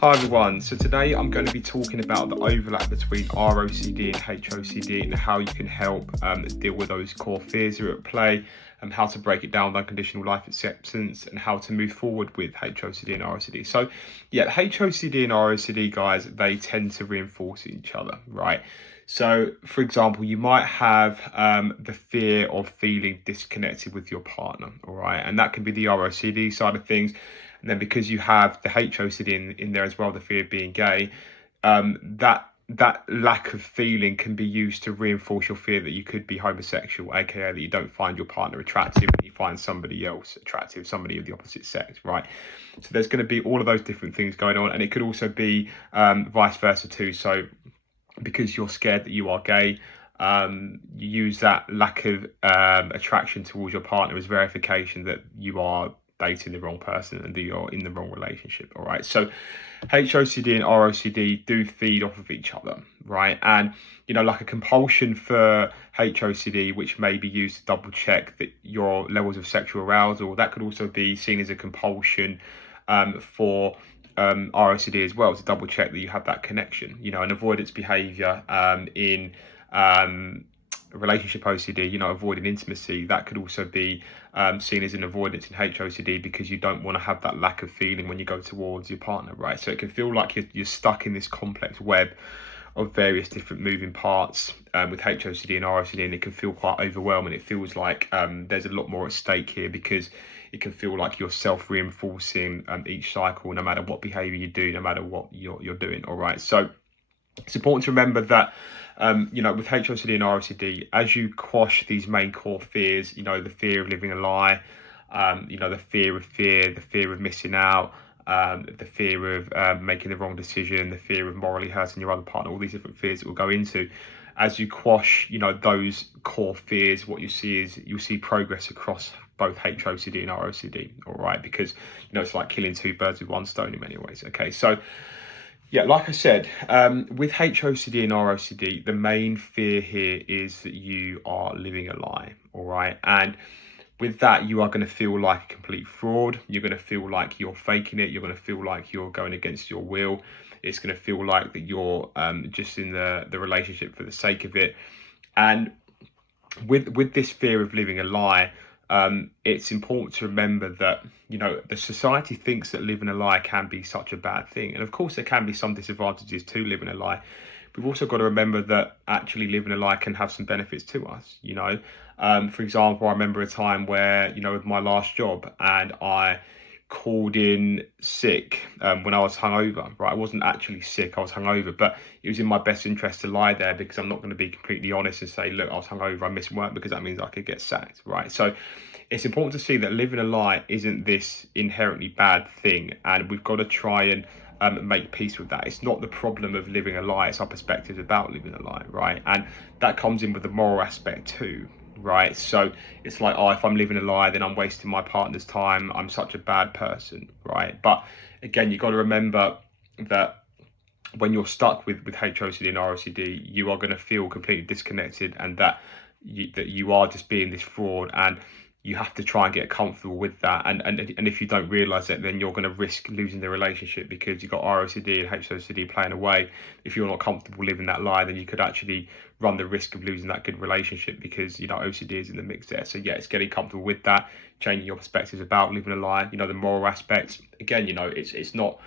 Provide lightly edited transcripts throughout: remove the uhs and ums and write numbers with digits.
Hi everyone, so today I'm going to be talking about the overlap between ROCD and HOCD and how you can help deal with those core fears that are at play, and how to break it down with unconditional life acceptance, and how to move forward with HOCD and ROCD. So yeah, HOCD and ROCD, guys, they tend to reinforce each other, right? So for example, you might have the fear of feeling disconnected with your partner, all right? And that can be the ROCD side of things. And then because you have the HOCD in there as well, the fear of being gay, that lack of feeling can be used to reinforce your fear that you could be homosexual, aka that you don't find your partner attractive and you find somebody else attractive, somebody of the opposite sex, right? So there's going to be all of those different things going on, and it could also be vice versa too. So because you're scared that you are gay, you use that lack of attraction towards your partner as verification that you are dating the wrong person and that you're in the wrong relationship. All right, so HOCD and ROCD do feed off of each other, right? And like a compulsion for HOCD, which may be used to double check that your levels of sexual arousal, that could also be seen as a compulsion for ROCD as well, to double check that you have that connection. An avoidance behavior in relationship OCD, avoiding intimacy, that could also be seen as an avoidance in HOCD, because you don't want to have that lack of feeling when you go towards your partner, right? So it can feel like you're stuck in this complex web of various different moving parts with HOCD and ROCD, and it can feel quite overwhelming. It feels like there's a lot more at stake here, because it can feel like you're self-reinforcing each cycle, no matter what behavior you do, no matter what you're doing. All right, so it's important to remember that with HOCD and ROCD, as you quash these main core fears, the fear of living a lie, the fear, the fear of missing out, the fear of making the wrong decision, the fear of morally hurting your other partner, all these different fears that we'll go into. As you quash, those core fears, what you see is you'll see progress across both HOCD and ROCD, all right? Because, it's like killing two birds with one stone in many ways, okay? So, yeah, like I said, with HOCD and ROCD, the main fear here is that you are living a lie, all right? And with that, you are going to feel like a complete fraud. You're going to feel like you're faking it. You're going to feel like you're going against your will. It's going to feel like that you're just in the relationship for the sake of it. And with this fear of living a lie, it's important to remember that the society thinks that living a lie can be such a bad thing, and of course there can be some disadvantages to living a lie. We've also got to remember that actually living a lie can have some benefits to us. For example, I remember a time where with my last job, and I called in sick when I was hungover. Right, I wasn't actually sick, I was hungover, but it was in my best interest to lie there, because I'm not going to be completely honest and say, look, I was hungover, I missed work, because that means I could get sacked, right? So it's important to see that living a lie isn't this inherently bad thing, and we've got to try and make peace with that. It's not the problem of living a lie, it's our perspective about living a lie, right? And that comes in with the moral aspect too, right? So it's like, if I'm living a lie, then I'm wasting my partner's time, I'm such a bad person, right? But again, you've got to remember that when you're stuck with HOCD and ROCD, you are going to feel completely disconnected, and that you are just being this fraud, and you have to try and get comfortable with that. And if you don't realize it, then you're going to risk losing the relationship, because you've got ROCD and HOCD playing away. If you're not comfortable living that lie, then you could actually run the risk of losing that good relationship, because OCD is in the mix there. So yeah, it's getting comfortable with that, changing your perspectives about living a lie. The moral aspects, again, it's not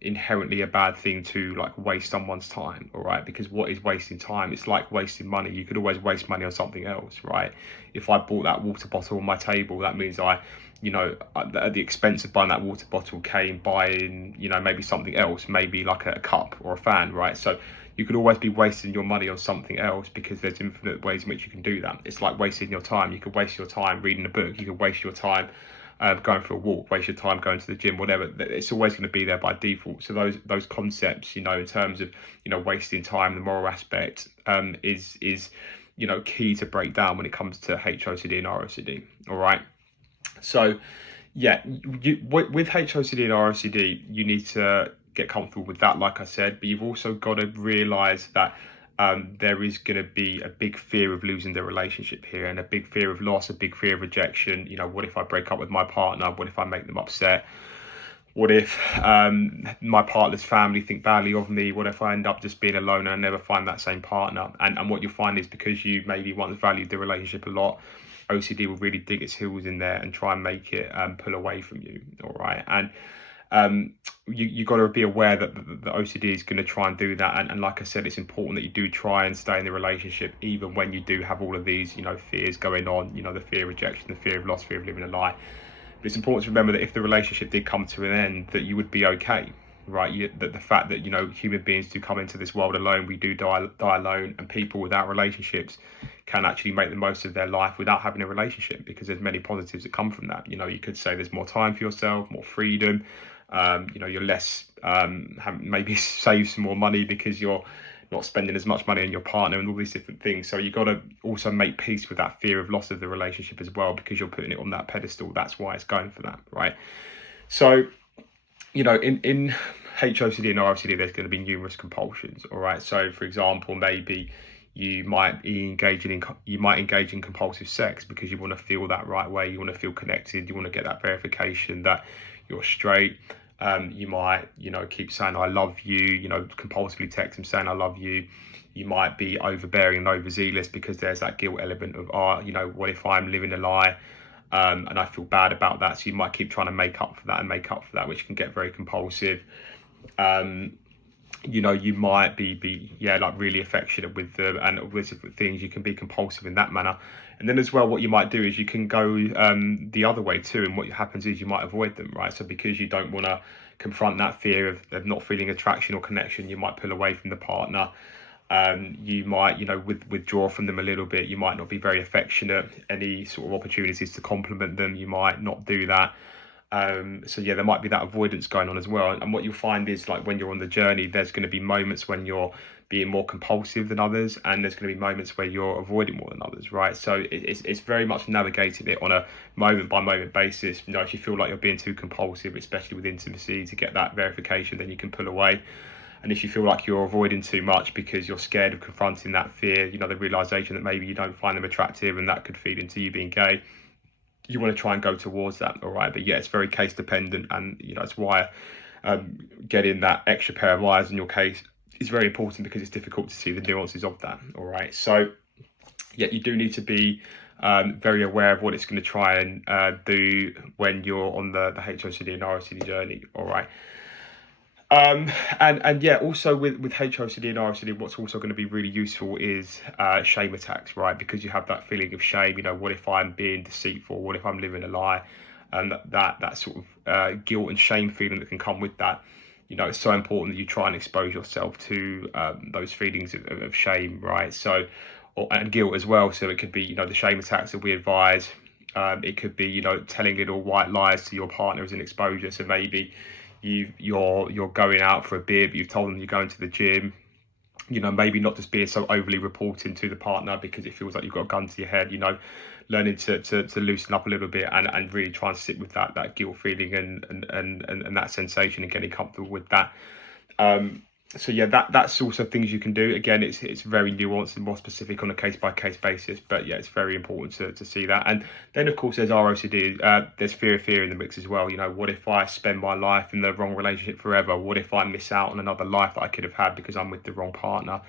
inherently a bad thing to like waste someone's time, all right? Because what is wasting time? It's like wasting money. You could always waste money on something else, right? If I bought that water bottle on my table, that means at the expense of buying that water bottle came buying maybe something else, maybe like a cup or a fan, right? So you could always be wasting your money on something else, because there's infinite ways in which you can do that. It's like wasting your time. You could waste your time reading a book, you could waste your time going for a walk, waste your time going to the gym, whatever. It's always going to be there by default. So those concepts, in terms of wasting time, the moral aspect is key to break down when it comes to HOCD and ROCD. All right. So yeah, with HOCD and ROCD, you need to get comfortable with that, like I said, but you've also got to realize that there is going to be a big fear of losing the relationship here, and a big fear of loss, a big fear of rejection. What if I break up with my partner? What if I make them upset? What if my partner's family think badly of me? What if I end up just being alone and I never find that same partner? And what you'll find is, because you maybe once valued the relationship a lot, OCD will really dig its heels in there and try and make it pull away from you. All right. And you got to be aware that the OCD is going to try and do that. And like I said, it's important that you do try and stay in the relationship, even when you do have all of these, fears going on, the fear of rejection, the fear of loss, fear of living a lie. But it's important to remember that if the relationship did come to an end, that you would be okay, right? That the fact that, human beings do come into this world alone, we do die alone, and people without relationships can actually make the most of their life without having a relationship, because there's many positives that come from that. You could say there's more time for yourself, more freedom. You're less, maybe save some more money because you're not spending as much money on your partner and all these different things. So you've got to also make peace with that fear of loss of the relationship as well, because you're putting it on that pedestal. That's why it's going for that, right? So, in HOCD and ROCD, there's going to be numerous compulsions, all right? So, for example, maybe you might engage in compulsive sex because you want to feel that right way. You want to feel connected. You want to get that verification that you're straight. You might, keep saying I love you, compulsively text them saying I love you. You might be overbearing and overzealous because there's that guilt element of, what if I'm living a lie, and I feel bad about that. So you might keep trying to make up for that, which can get very compulsive. You might be like really affectionate with them and all these different things. You can be compulsive in that manner. And then as well, what you might do is you can go the other way too. And what happens is you might avoid them, right? So because you don't want to confront that fear of not feeling attraction or connection, you might pull away from the partner. You might, withdraw from them a little bit. You might not be very affectionate. Any sort of opportunities to compliment them, you might not do that. So there might be that avoidance going on as well. And what you'll find is, like, when you're on the journey, there's going to be moments when you're being more compulsive than others, and there's going to be moments where you're avoiding more than others, right? So it's very much navigating it on a moment by moment basis. If you feel like you're being too compulsive, especially with intimacy, to get that verification, then you can pull away. And if you feel like you're avoiding too much because you're scared of confronting that fear, the realization that maybe you don't find them attractive and that could feed into you being gay, you want to try and go towards that, all right? But it's very case dependent, and it's why getting that extra pair of eyes in your case is very important, because it's difficult to see the nuances of that, all right? So you do need to be very aware of what it's going to try and do when you're on the HOCD and ROCD journey, all right? Also with HOCD and ROCD, what's also going to be really useful is shame attacks, right? Because you have that feeling of shame. What if I'm being deceitful? What if I'm living a lie? And that sort of guilt and shame feeling that can come with that. It's so important that you try and expose yourself to those feelings of shame, right? So, and guilt as well. So it could be, the shame attacks that we advise. It could be, telling little white lies to your partner as an exposure. So maybe you're going out for a beer, but you've told them you're going to the gym. Maybe not just being so overly reporting to the partner because it feels like you've got a gun to your head. Learning to loosen up a little bit and really try and sit with that guilt feeling and that sensation and getting comfortable with that. That's also things you can do. Again, it's very nuanced and more specific on a case-by-case basis, but it's very important to see that. And then, of course, there's ROCD. There's fear in the mix as well. What if I spend my life in the wrong relationship forever? What if I miss out on another life that I could have had because I'm with the wrong partner?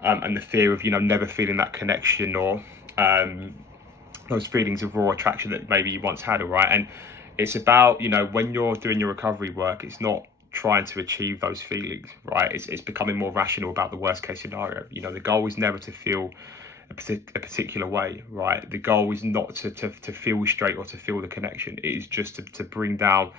And the fear of, never feeling that connection or those feelings of raw attraction that maybe you once had, all right? And it's about, when you're doing your recovery work, it's not trying to achieve those feelings, right? It's becoming more rational about the worst case scenario. The goal is never to feel a particular way, right? The goal is not to feel straight or to feel the connection. It is just to bring down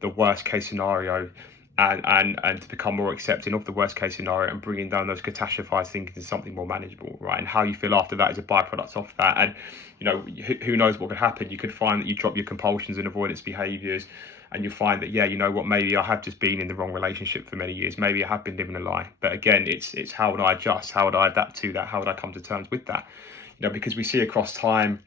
the worst case scenario and to become more accepting of the worst case scenario and bringing down those catastrophized thinking to something more manageable, right? And how you feel after that is a byproduct of that. And who knows what could happen. You could find that you drop your compulsions and avoidance behaviors, and you find that maybe I have just been in the wrong relationship for many years. Maybe I have been living a lie. But again, it's how would I adjust? How would I adapt to that? How would I come to terms with that? Because we see across time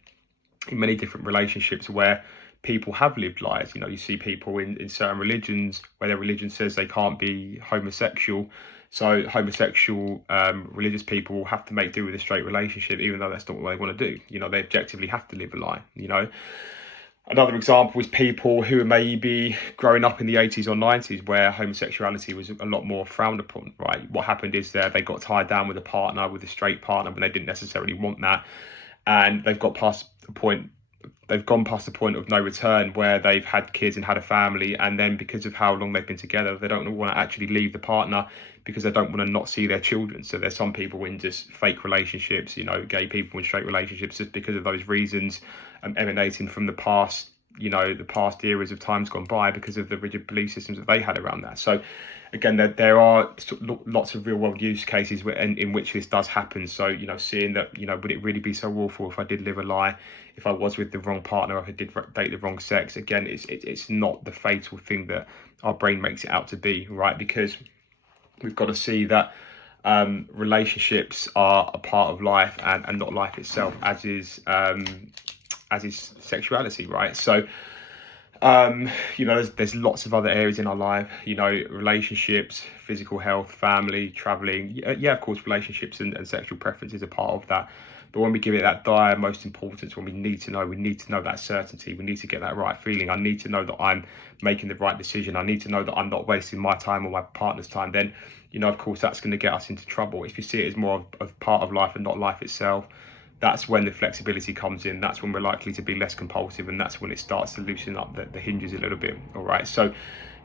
in many different relationships where people have lived lies. You see people in certain religions where their religion says they can't be homosexual. So homosexual religious people have to make do with a straight relationship, even though that's not what they want to do. They objectively have to live a lie, Another example is people who are maybe growing up in the 80s or 90s where homosexuality was a lot more frowned upon, right? What happened is they got tied down with a partner, with a straight partner, when they didn't necessarily want that. And they've gone past the point of no return where they've had kids and had a family. And then because of how long they've been together, they don't want to actually leave the partner because they don't want to not see their children. So there's some people in just fake relationships, gay people in straight relationships, just because of those reasons, emanating from the past, the past eras of times gone by, because of the rigid belief systems that they had around that. So again, there are lots of real world use cases in which this does happen. So, seeing that, would it really be so awful if I did live a lie, if I was with the wrong partner, if I did date the wrong sex? Again, it's not the fatal thing that our brain makes it out to be, right? Because we've got to see that relationships are a part of life and not life itself, as is sexuality, right? So there's lots of other areas in our life, relationships, physical health, family, traveling. Yeah, of course, relationships and sexual preferences are part of that. But when we give it that dire most importance, when we need to know that certainty, we need to get that right feeling. I need to know that I'm making the right decision. I need to know that I'm not wasting my time or my partner's time. Then, of course, that's going to get us into trouble. If you see it as more of part of life and not life itself, that's when the flexibility comes in. That's when we're likely to be less compulsive, and that's when it starts to loosen up the hinges a little bit. All right, so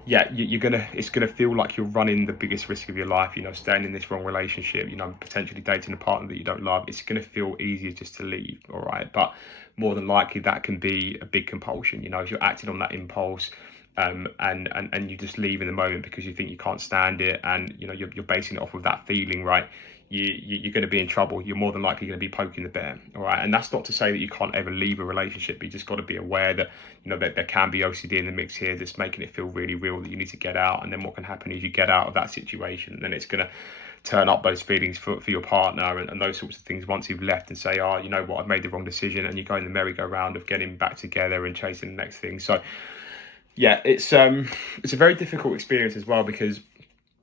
yeah, it's gonna feel like you're running the biggest risk of your life, staying in this wrong relationship, potentially dating a partner that you don't love. It's gonna feel easier just to leave. All right, but more than likely that can be a big compulsion, if you're acting on that impulse, and you just leave in the moment because you think you can't stand it, and you're basing it off of that feeling, right? You're going to be in trouble. You're more than likely going to be poking the bear. All right, and that's not to say that you can't ever leave a relationship, but you just got to be aware that that there can be OCD in the mix here, that's making it feel really real, that you need to get out. And then what can happen is you get out of that situation, and then it's going to turn up those feelings for your partner and those sorts of things once you've left, and say, oh, you know what, I've made the wrong decision, and you go in the merry-go-round of getting back together and chasing the next thing. So yeah, it's a very difficult experience as well, because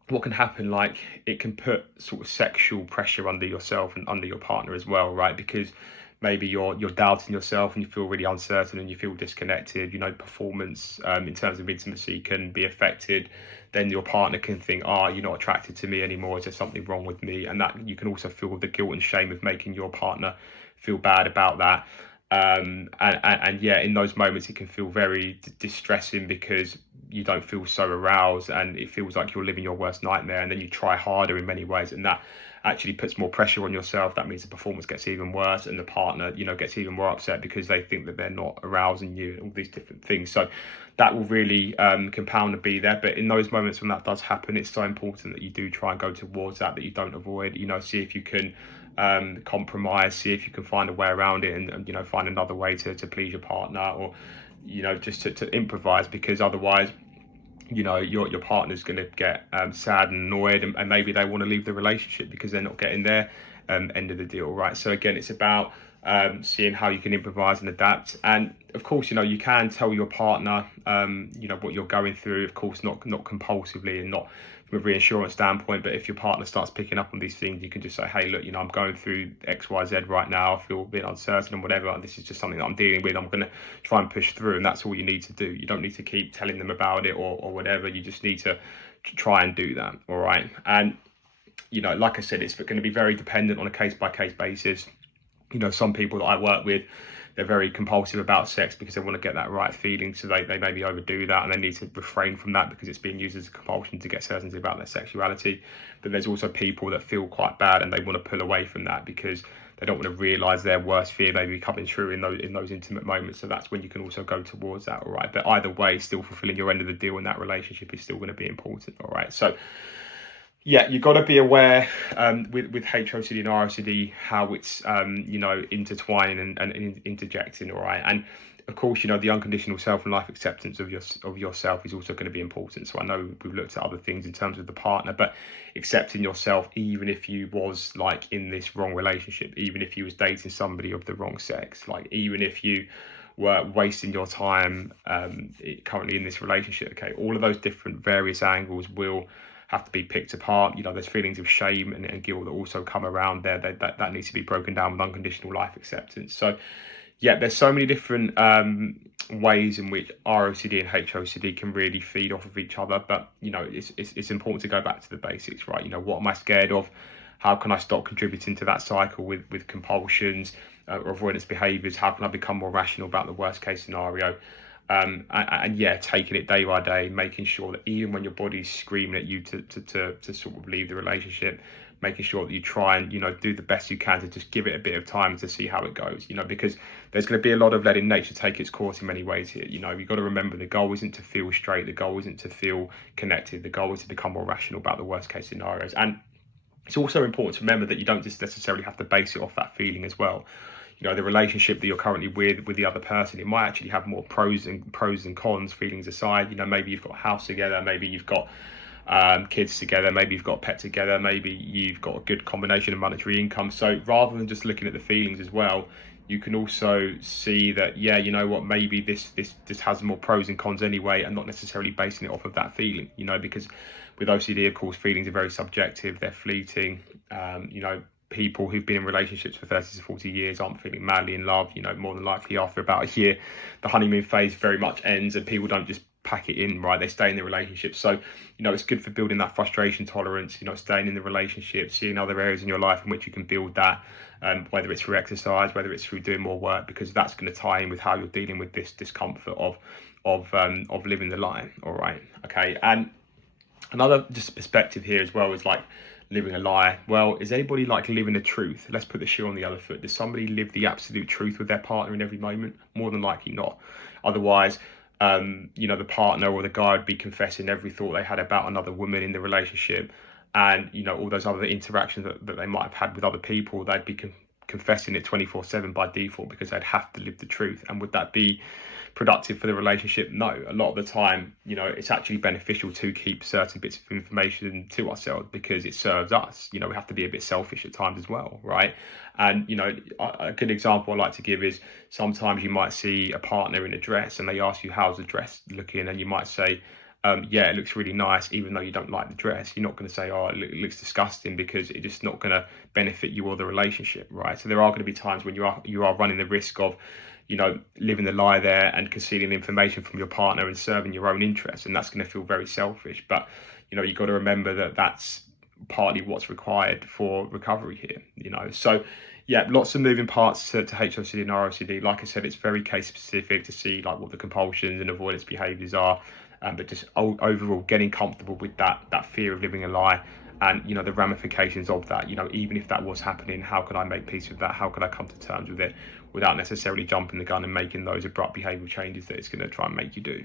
what can happen, like, it can put sort of sexual pressure under yourself and under your partner as well, right? Because maybe you're doubting yourself and you feel really uncertain and you feel disconnected. Performance in terms of intimacy can be affected. Then your partner can think, you're not attracted to me anymore, is there something wrong with me? And that you can also feel the guilt and shame of making your partner feel bad about that. And yeah, in those moments it can feel very distressing, because you don't feel so aroused, and it feels like you're living your worst nightmare, and then you try harder in many ways, and that actually puts more pressure on yourself. That means the performance gets even worse, and the partner gets even more upset because they think that they're not arousing you, and all these different things. So that will really compound and be there. But in those moments when that does happen, it's so important that you do try and go towards that you don't avoid. See if you can compromise, see if you can find a way around it, and find another way to please your partner, or just to improvise, because otherwise your partner's going to get sad and annoyed, and maybe they want to leave the relationship because they're not getting their end of the deal, right? So again, it's about seeing how you can improvise and adapt. And of course, you can tell your partner what you're going through, of course, not compulsively and not from a reassurance standpoint. But if your partner starts picking up on these things, you can just say, hey, look, I'm going through XYZ right now, I feel a bit uncertain and whatever, and this is just something that I'm dealing with, I'm going to try and push through. And that's all you need to do. You don't need to keep telling them about it or whatever. You just need to try and do that. All right. And like I said, it's going to be very dependent on a case-by-case basis. Some people that I work with, they're very compulsive about sex because they want to get that right feeling, so they maybe overdo that, and they need to refrain from that because it's being used as a compulsion to get certainty about their sexuality. But there's also people that feel quite bad and they want to pull away from that because they don't want to realise their worst fear maybe coming true in those intimate moments. So that's when you can also go towards that, all right? But either way, still fulfilling your end of the deal in that relationship is still going to be important, all right? So yeah, you've got to be aware with HOCD and ROCD how it's intertwining and interjecting, all right? And of course, the unconditional self and life acceptance of yourself is also going to be important. So I know we've looked at other things in terms of the partner, but accepting yourself, even if you was like in this wrong relationship, even if you was dating somebody of the wrong sex, like even if you were wasting your time currently in this relationship, okay, all of those different various angles will have to be picked apart. There's feelings of shame and guilt that also come around there that needs to be broken down with unconditional life acceptance. So Yeah, there's so many different ways in which ROCD and HOCD can really feed off of each other. But it's important to go back to the basics, right? What am I scared of? How can I stop contributing to that cycle with compulsions or avoidance behaviours? How can I become more rational about the worst case scenario? And yeah, taking it day by day, making sure that even when your body's screaming at you to sort of leave the relationship, making sure that you try and do the best you can to just give it a bit of time to see how it goes. Because there's going to be a lot of letting nature take its course in many ways here. You've got to remember the goal isn't to feel straight, the goal isn't to feel connected, the goal is to become more rational about the worst case scenarios. And it's also important to remember that you don't just necessarily have to base it off that feeling as well. The relationship that you're currently with the other person, it might actually have more pros and cons, feelings aside. Maybe you've got a house together, maybe you've got kids together, maybe you've got a pet together, maybe you've got a good combination of monetary income. So rather than just looking at the feelings as well, you can also see that, yeah, maybe this has more pros and cons anyway, and not necessarily basing it off of that feeling, because with OCD, of course, feelings are very subjective, they're fleeting. People who've been in relationships for 30 to 40 years aren't feeling madly in love. More than likely after about a year, the honeymoon phase very much ends and people don't just pack it in, right? They stay in the relationship. So, it's good for building that frustration tolerance, staying in the relationship, seeing other areas in your life in which you can build that, whether it's through exercise, whether it's through doing more work, because that's going to tie in with how you're dealing with this discomfort of living the lie. All right. Okay. And another just perspective here as well is like living a lie. Well, is anybody like living the truth? Let's put the shoe on the other foot. Does somebody live the absolute truth with their partner in every moment? More than likely not. Otherwise, the partner or the guy would be confessing every thought they had about another woman in the relationship, and all those other interactions that they might have had with other people, they'd be confessing it 24/7 by default, because they'd have to live the truth. And would that be productive for the relationship? No. A lot of the time, it's actually beneficial to keep certain bits of information to ourselves because it serves us. We have to be a bit selfish at times as well, right? And a good example I like to give is sometimes you might see a partner in a dress and they ask you, how's the dress looking? And you might say, yeah, it looks really nice, even though you don't like the dress. You're not going to say, oh, it looks disgusting, because it's just not going to benefit you or the relationship, right? So there are going to be times when you are running the risk of living the lie there and concealing information from your partner and serving your own interests, and that's going to feel very selfish. But you've got to remember that that's partly what's required for recovery here. So yeah, lots of moving parts to HOCD and ROCD. Like I said, it's very case specific to see like what the compulsions and avoidance behaviors are, but just overall getting comfortable with that fear of living a lie, and the ramifications of that. Even if that was happening, how could I make peace with that? How could I come to terms with it without necessarily jumping the gun and making those abrupt behavioural changes that it's going to try and make you do?